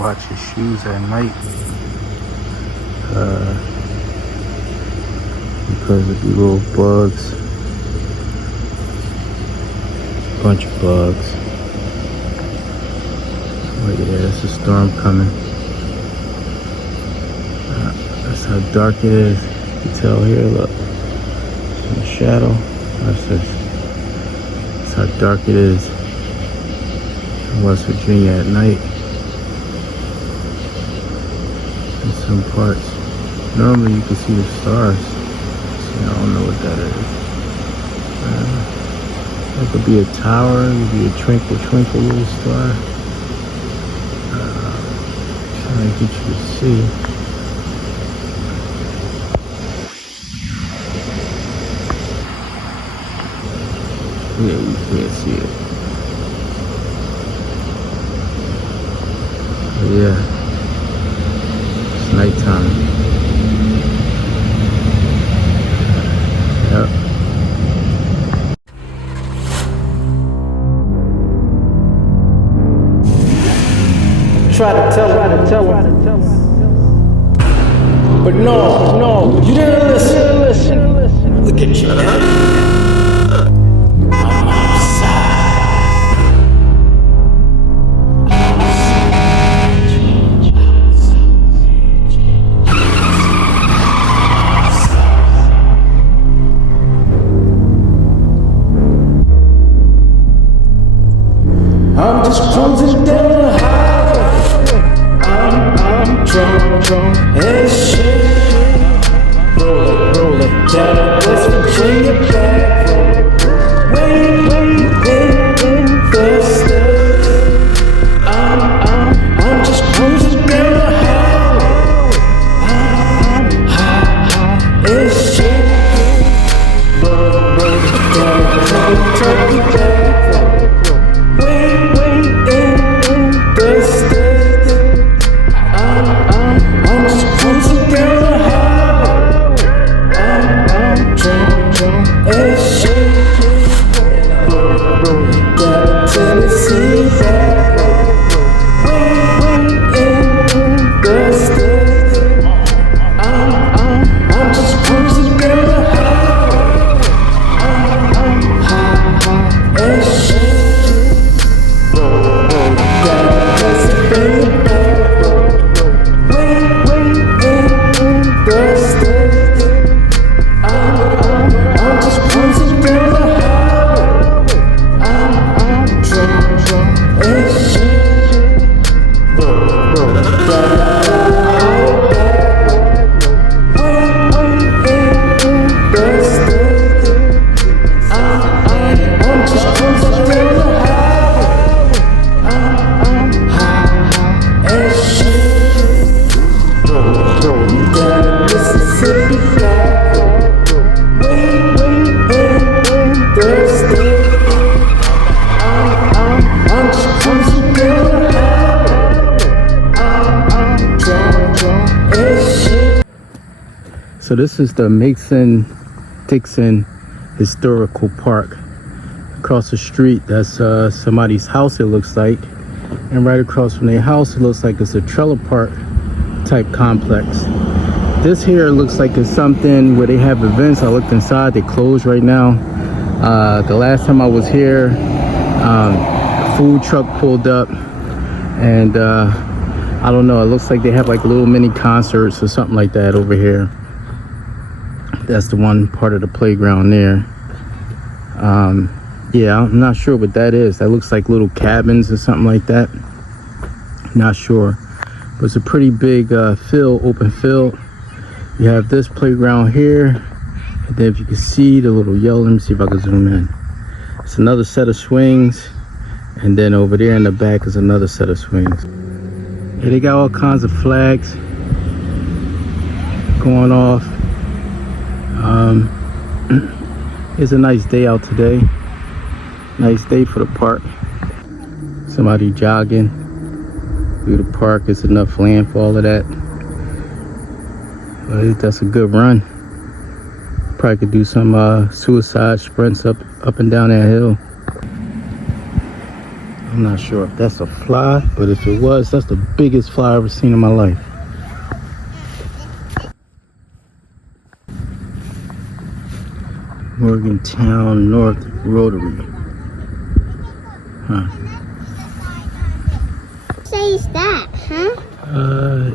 watch your shoes at night because of the little bugs. Bunch of bugs. Oh yeah, there's a storm coming. That's how dark it is. You can tell here, look. Some shadow. That's how dark it is in West Virginia at night. In some parts. Normally you can see the stars. See, I don't know what that is. It could be a tower, it could be a twinkle twinkle little star. Trying to get you to see. Yeah, you can't see it. But yeah, it's nighttime. Yep. Try to tell him. But no, you didn't listen. Look at you. I'm just cruising down the highway. I'm drunk as shit. Roll it down to West Virginia back road. Way in the state. I'm just cruising down the highway. I'm high as shit. Roll it down to Turkey back road. So this is the Mason-Dixon Historical Park. Across the street, that's somebody's house, it looks like. And right across from their house, it looks like it's a trailer park type complex. This here looks like it's something where they have events. I looked inside, they closed right now. The last time I was here, a food truck pulled up, and I don't know, it looks like they have like little mini concerts or something like that over here. That's the one part of the playground there. Yeah, I'm not sure what that is. That looks like little cabins or something like that. Not sure. But it's a pretty big field, open field. You have this playground here. And then if you can see the little yellow, let me see if I can zoom in. It's another set of swings. And then over there in the back is another set of swings. Yeah, they got all kinds of flags going off. It's a nice day out today. Nice day for the park. Somebody jogging through the park. It's enough land for all of that. But that's a good run. Probably could do some suicide sprints up and down that hill. I'm not sure if that's a fly, but if it was, that's the biggest fly I've ever seen in my life. Morgantown North Rotary. Huh. Says that, huh?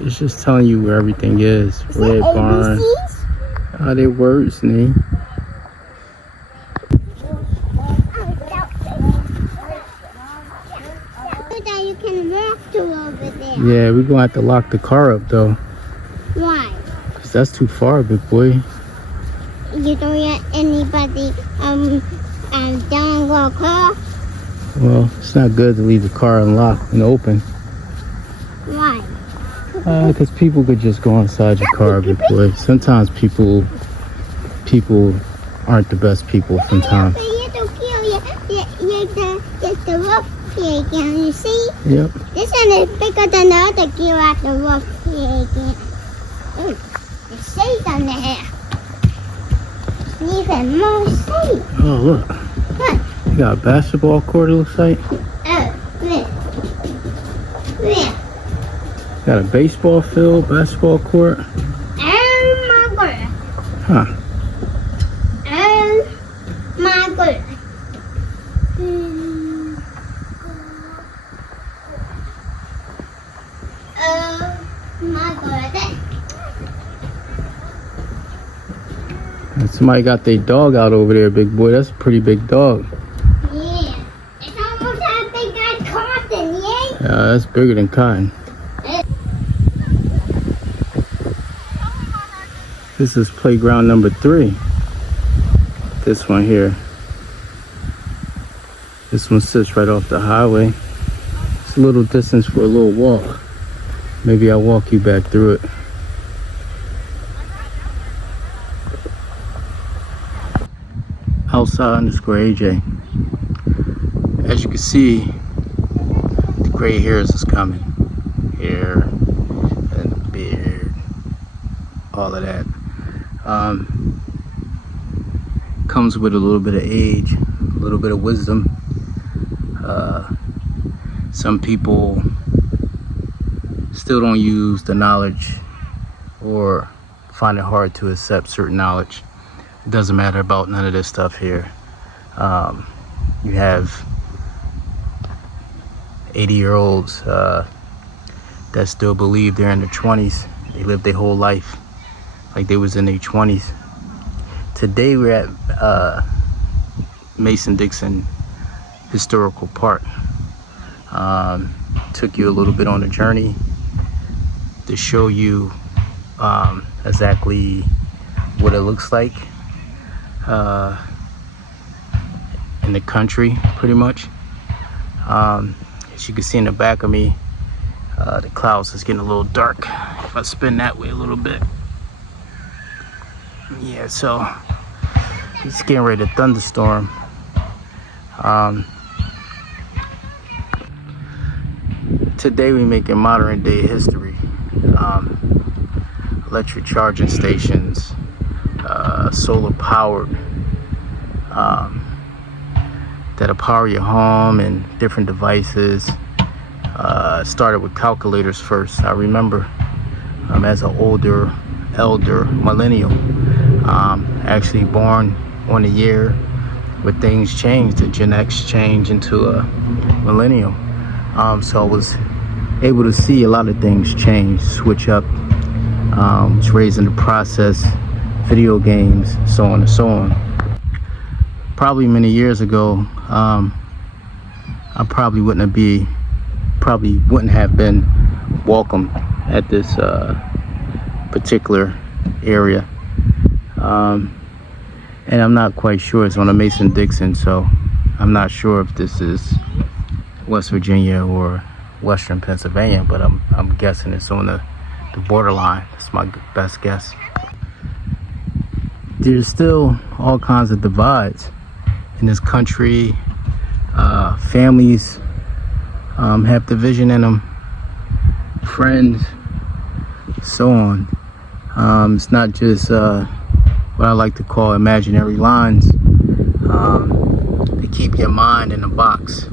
It's just telling you where everything is. Red Barn. They words, nee. That you can walk to over there. Yeah, we're gonna have to lock the car up though. Why? Cause that's too far, big boy. You don't want anybody down go car? Well, it's not good to leave the car unlocked and open. Why? Cause people could just go inside your car, big boy. Sometimes people aren't the best people sometimes. You don't kill the rock here again, you see? Yep. This one is bigger than the other kill at the rock here again. It's safe on there. Even more safe. Oh, look. What? You got a basketball court, it looks like. Oh, where? Got a baseball field, basketball court. Oh my god. Huh. Oh my god. Oh my god. And somebody got their dog out over there, big boy. That's a pretty big dog. Yeah. It's almost as big as cotton, yeah? Yeah, that's bigger than cotton. This is playground number 3. This one here. This one sits right off the highway. It's a little distance for a little walk. Maybe I'll walk you back through it. Outside_AJ. As you can see, the gray hairs is coming. Hair and the beard, all of that. Comes with a little bit of age, a little bit of wisdom. Some people still don't use the knowledge or find it hard to accept certain knowledge. It doesn't matter about none of this stuff here. You have 80-year-olds that still believe they're in their 20s. They lived their whole life like they was in their 20s. Today we're at Mason-Dixon Historical Park. Took you a little bit on a journey to show you exactly what it looks like in the country, pretty much. As you can see in the back of me, the clouds is getting a little dark. If I spin that way a little bit, yeah, so it's getting ready to thunderstorm. Today we making modern day history. Electric charging stations, solar powered, that'll power your home and different devices. Started with calculators first. I remember as an elder millennial, actually born on a year where things changed. The Gen X changed into a millennial. So I was able to see a lot of things change, switch up, was raised in the process, video games, so on and so on. Probably many years ago, I probably wouldn't have been welcome at this particular area. And I'm not quite sure. It's on a Mason-Dixon, so I'm not sure if this is West Virginia or Western Pennsylvania, but I'm guessing it's on the borderline. That's my best guess. There's still all kinds of divides in this country. Families have division in them, friends, so on. It's not just what I like to call imaginary lines. They keep your mind in a box.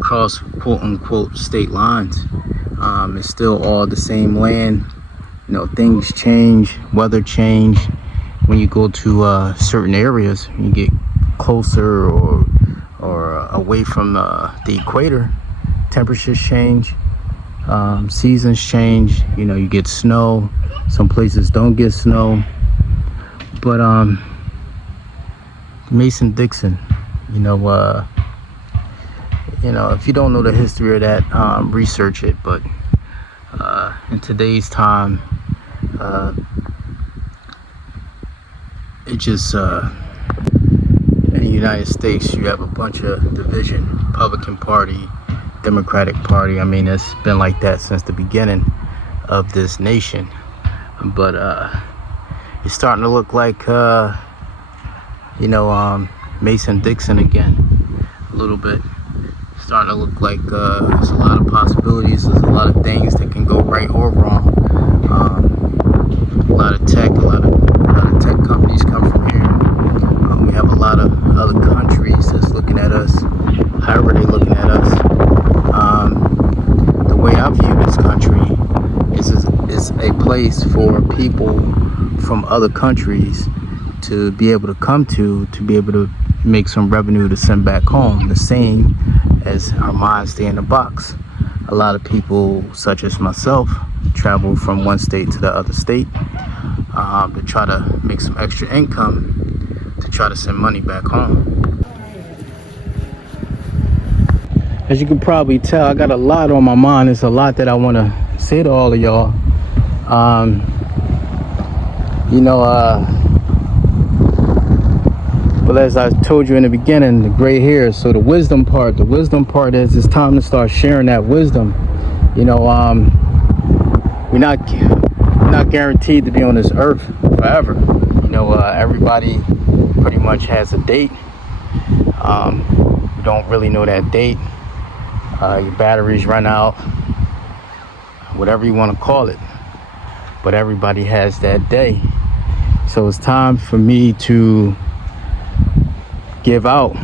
cross quote unquote state lines. It's still all the same land. Things change, weather change. When you go to certain areas, you get closer or away from the equator, temperatures change, seasons change. You get snow. Some places don't get snow. But Mason-Dixon, if you don't know the history of that, research it. But in today's time, it just in the United States, you have a bunch of division. Republican Party, Democratic Party. I mean, it's been like that since the beginning of this nation. But it's starting to look like Mason-Dixon again, a little bit. It's starting to look like there's a lot of possibilities. There's a lot of things that can go right or wrong. A lot of tech companies come from here. We have a lot of other countries that's looking at us. However they looking at us. The way I view this country is a place for people from other countries to be able to come to be able to make some revenue to send back home, the same as our minds stay in the box. A lot of people, such as myself, travel from one state to the other state to try to make some extra income to try to send money back home. As you can probably tell, I got a lot on my mind. There's a lot that I want to say to all of y'all. But as I told you in the beginning, the gray hair. So the wisdom part is it's time to start sharing that wisdom. We're not guaranteed to be on this earth forever. Everybody pretty much has a date. You don't really know that date. Your batteries run out, whatever you want to call it. But everybody has that day. So it's time for me to give out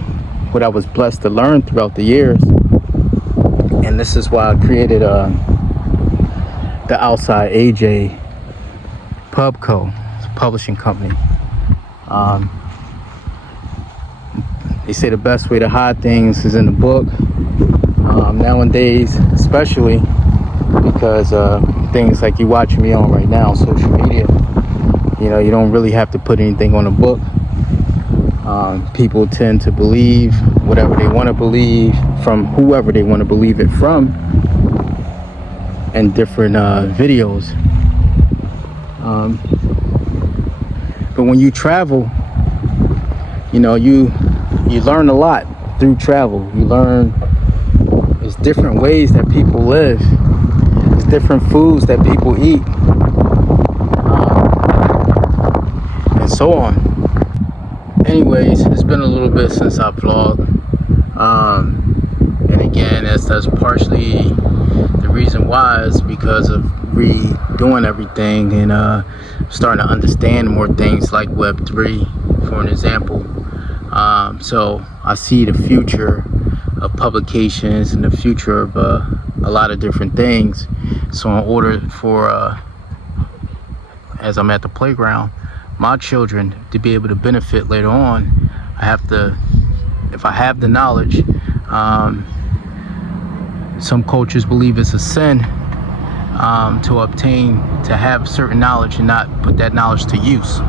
what I was blessed to learn throughout the years. And this is why I created the Outside AJ Pubco. It's a publishing company. They say the best way to hide things is in the book. Nowadays, especially because things like you watching me on right now, social media, you don't really have to put anything on a book. People tend to believe whatever they want to believe from whoever they want to believe it from, and different videos. But when you travel, you learn a lot through travel. You learn there's different ways that people live. There's different foods that people eat, and so on. Anyways, it's been a little bit since I vlogged. And again, that's partially the reason why is because of redoing everything and starting to understand more things like Web3, for an example. So I see the future of publications and the future of a lot of different things. So in order for, as I'm at the playground, my children to be able to benefit later on, I have to, if I have the knowledge, some cultures believe it's a sin to have certain knowledge and not put that knowledge to use.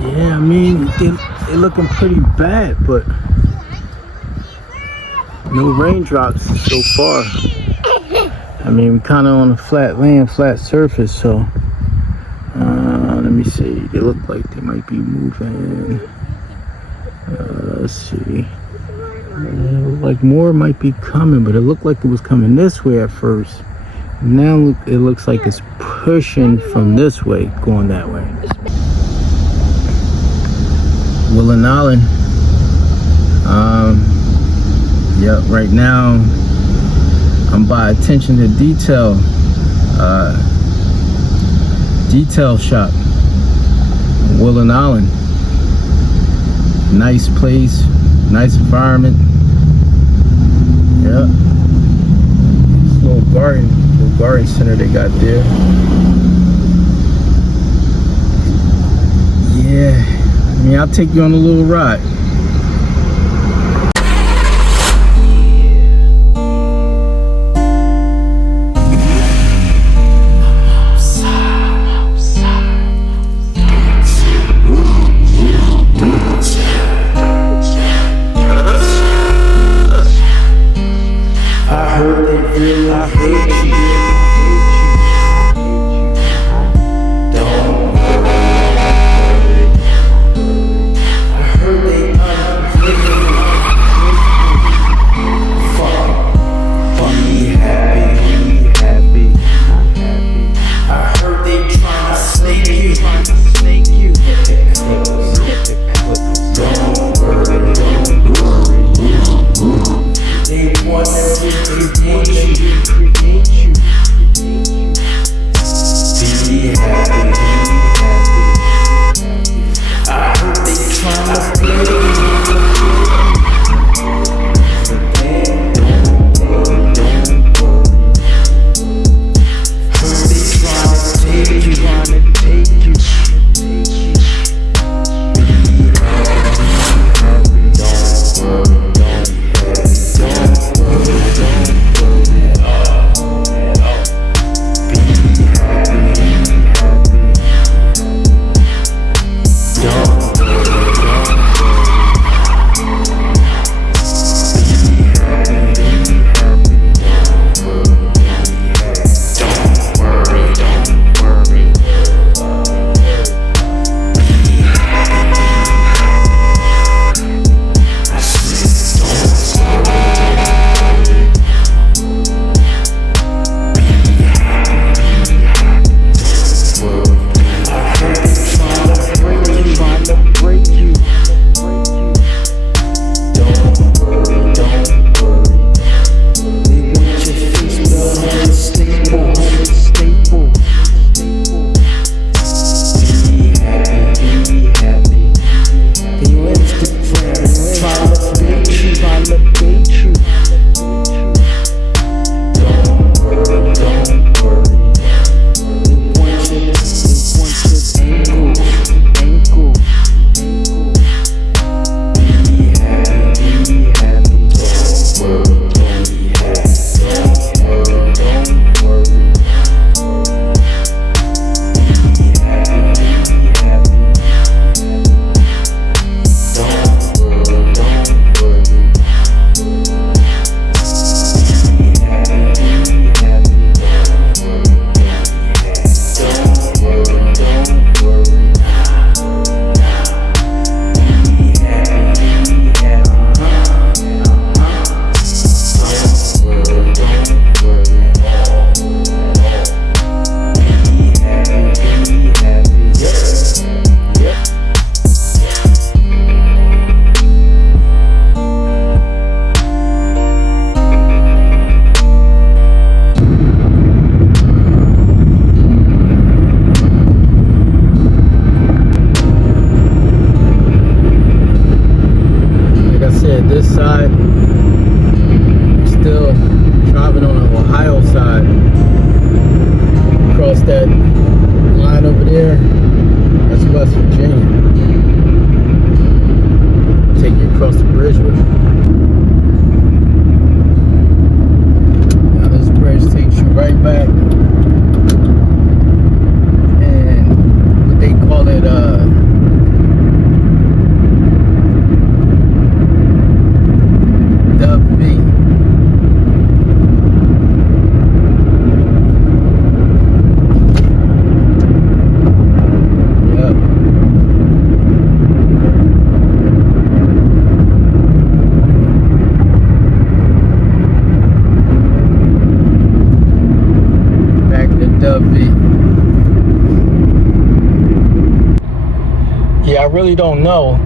Yeah, I mean, they're looking pretty bad, but no raindrops so far. I mean, we're kind of on a flat land, flat surface, so let me see. They look like they might be moving. Let's see. Like more might be coming, but it looked like it was coming this way at first. Now it looks like it's pushing from this way, going that way. Willing Island. Yep, right now I'm by attention to detail shop, Willing Island. Nice place, nice environment. Yeah. This little garden center they got there. Yeah, I mean, I'll take you on a little ride. This side, still driving on the Ohio side. Across that line over there, that's West Virginia. Take you across the bridge with me. Now this bridge takes you right back, and what they call it, yeah, I really don't know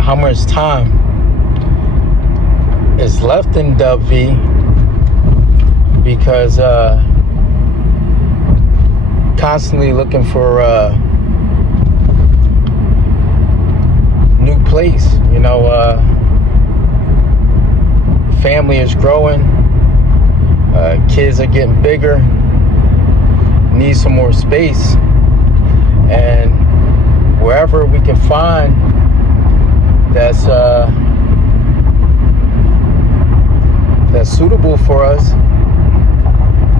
how much time is left in Dub V, because constantly looking for new place. Family is growing. Kids are getting bigger. Need some more space. And wherever we can find that's suitable for us,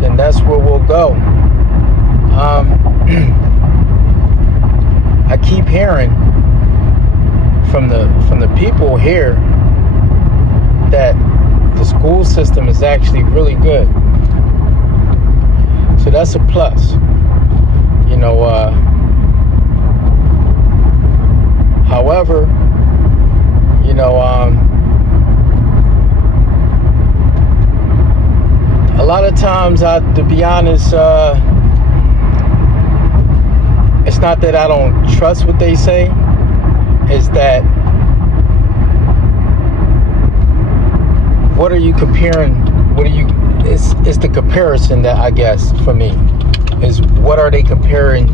then that's where we'll go. I keep hearing from the people here that the school system is actually really good. So that's a plus. However, a lot of times, to be honest, it's not that I don't trust what they say. It's that, what are you comparing? It's the comparison that, I guess, for me, is what are they comparing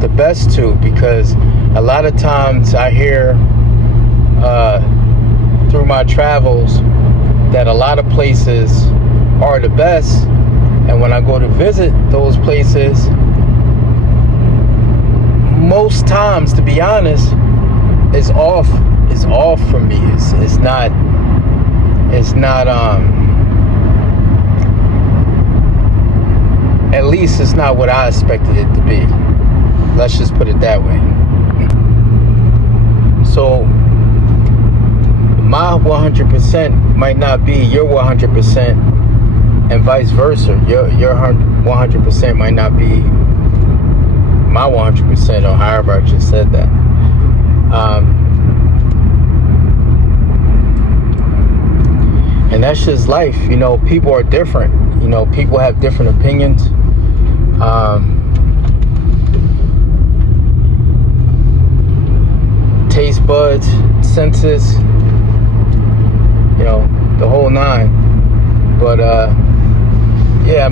the best to? Because a lot of times I hear through my travels that a lot of places are the best, and when I go to visit those places, most times, to be honest, it's off for me. It's not at least it's not what I expected it to be. Let's just put it that way. So my 100% might not be your 100%, and vice versa. Your 100% might not be my 100%, or however I just said that. And that's just life. People are different. People have different opinions. Taste buds, senses, the whole nine. But yeah,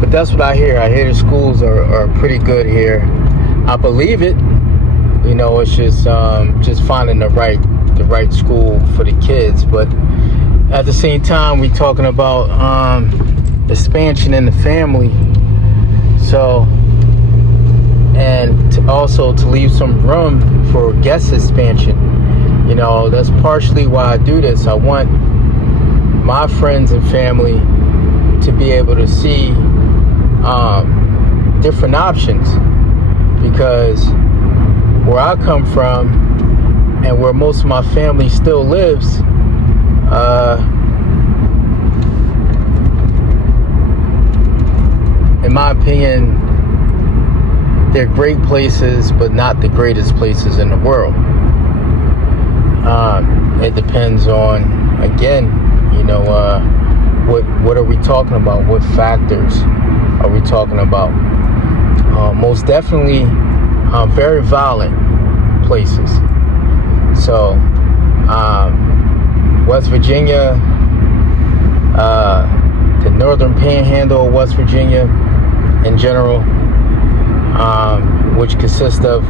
but that's what I hear. I hear the schools are pretty good here. I believe it. It's just finding the right school for the kids. But at the same time, we're talking about expansion in the family. So, and also to leave some room for guest expansion. That's partially why I do this. I want my friends and family to be able to see different options, because where I come from and where most of my family still lives, in my opinion, they're great places, but not the greatest places in the world. It depends on, again, what are we talking about? What factors are we talking about? Most definitely, very violent places. So, West Virginia, the northern panhandle of West Virginia in general, which consists of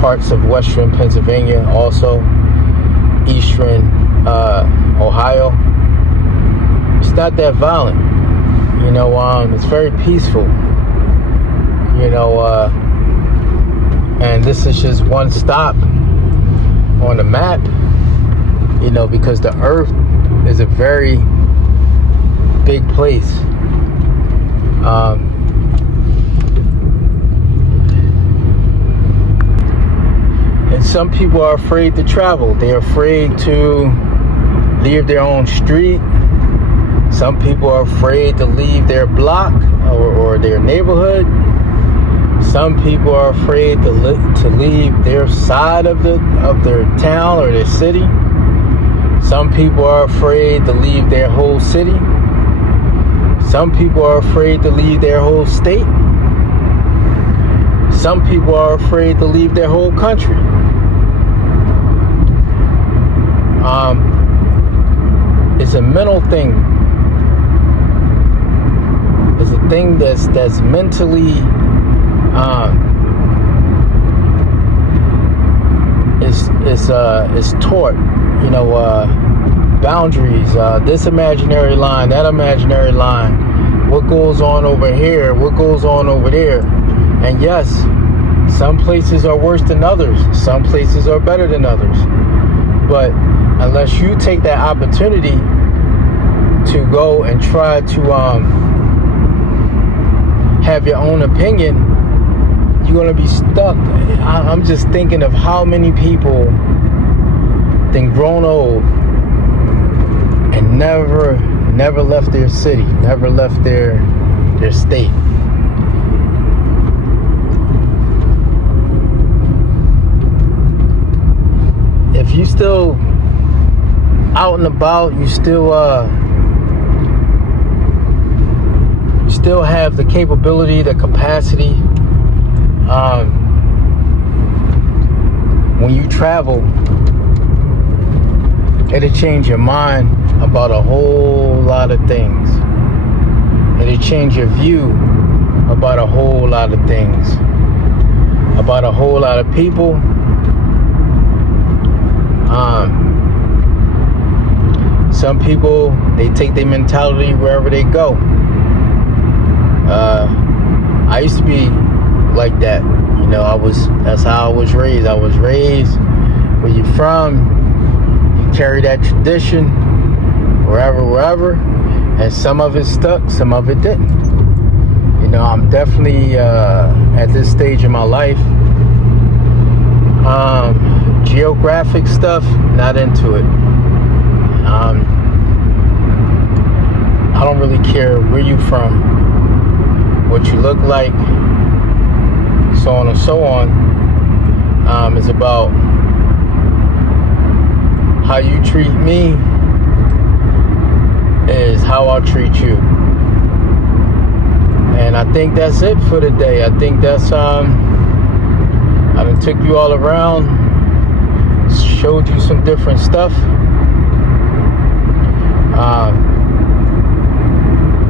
parts of western Pennsylvania, also eastern Ohio. It's not that violent. It's very peaceful. And this is just one stop on the map, because the earth is a very big place. And some people are afraid to travel. They're afraid to leave their own street. Some people are afraid to leave their block or their neighborhood. Some people are afraid to leave their side of their town or their city. Some people are afraid to leave their whole city. Some people are afraid to leave their whole state. Some people are afraid to leave their whole country. It's a mental thing. It's a thing that's mentally is taught, you know, boundaries, this imaginary line, that imaginary line, what goes on over here, what goes on over there. And yes, some places are worse than others, some places are better than others, but unless you take that opportunity to go and try to have your own opinion, you're gonna be stuck. I'm just thinking of how many people then grown old and never left their city, never left their state. If you still out and about, you still have the capability, the capacity. When you travel, it'll change your mind about a whole lot of things. It'll change your view about a whole lot of things, about a whole lot of people. Some people, they take their mentality wherever they go. I used to be like that, you know. That's how I was raised. I was raised where you're from, you carry that tradition wherever, and some of it stuck, some of it didn't. You know, I'm definitely at this stage in my life, geographic stuff, not into it. I don't really care where you from, what you look like, so on and so on. It's about how you treat me is how I'll treat you. And I think that's it for today. I think that's I done took you all around, showed you some different stuff.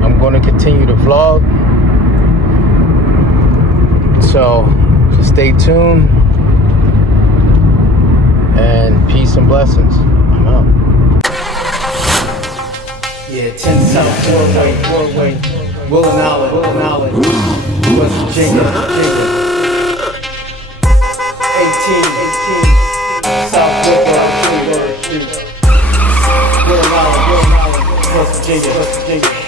I'm going to continue to vlog, so just stay tuned, and peace and blessings. I'm out. Yeah, 10 South Four-Way, Will and Knowledge, West Virginia, 18, South Four-Way, Will and Knowledge, West Virginia.